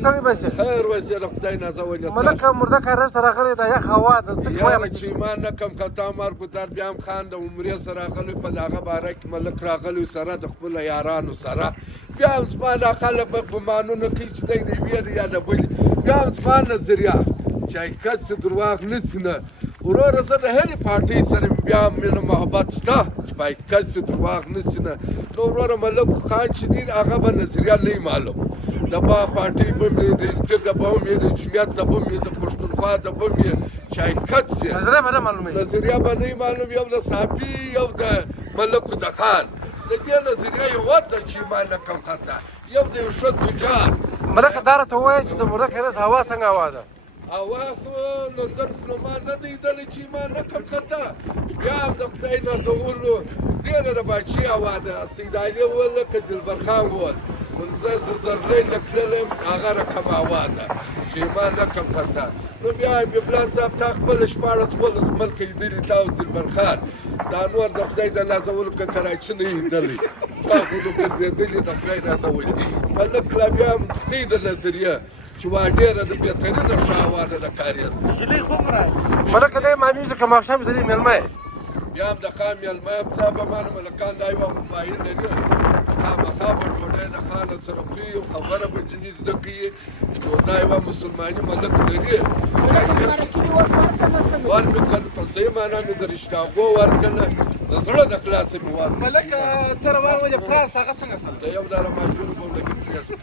ستړی بسې خیر وسې د خدای نازولې ملک مرده کارس ته راغلی دا یخ هوا ده څه یا چې ایمان نه کم خطا مارکوتار بیا هم خان د عمرې سره راغلی په دغه باره کې ملک راغلی سره د خپلو یارانو سره بیا هم زما دا خلک په ګمانونه کوي چې دی د یوې یا د بلې بیا هم زما نظریه چې حقیقت چې درواغ نسي نه وروره زه د هرې پارټۍ سره بیا هم مینه محبت شته چې په حقیقت چې درواغ نسي نه نو وروره ملک خان چې دی هغه به نظریه نه معلوم د با پارټۍ به مې د جګه به هم د جمعیت د به مې د پښتونخوا د به مې چې حقیقت شي نظریه به نه معلوموي نظریه به نه معلوم یو د صافي یو د ملکو د خان د دې نظریه یوه ده چې ایمان نه کم خطا یو د یو ښه تجار ملک دا راته ووایه چې د مرده کارس هوا څنګه هوا ده هوا خو لندن نو ما نه دی لیدلی چې ایمان نه کم خطا بیا هم د خدای نازولو ډېره د باچي هوا ده سید علي وویل لکه دلبر خان وویل زه زرلی نه تللم هغه رقم هوا ده چې ایمان نه کم خطا نو بیا بیبلا صاحب تا خپله شپاړس ولس ملکه لیدلي تا او دلبر خان دا نور د خدای د نازولو که کراچي نه لیدلی ما خو نو ګرځېدلي د خدای نازولي ملک لا بیا هم صحیح د نظریه چې وا ډېره د بهترینه ښه هوا ده د کاریز ملک دی مامیږي که ماښام زه دې مېلمه یې بیا هم د خان مېلمه یم صاحب مانه ملکان دا یوه خفایي لري خامخا به ډوډۍ د خانه سره خوري یو خبره به ځینې زده کوي نو دا یوه مسلماني ملک لري ورمې کړل په صحیح معنا مې د رشتاغو ورکړله د زړه د خلاصه مې ورکړه ملک ته روان وې د پلاس هغه څنګه سره د یو داره ماجور به ولګي پرېږدي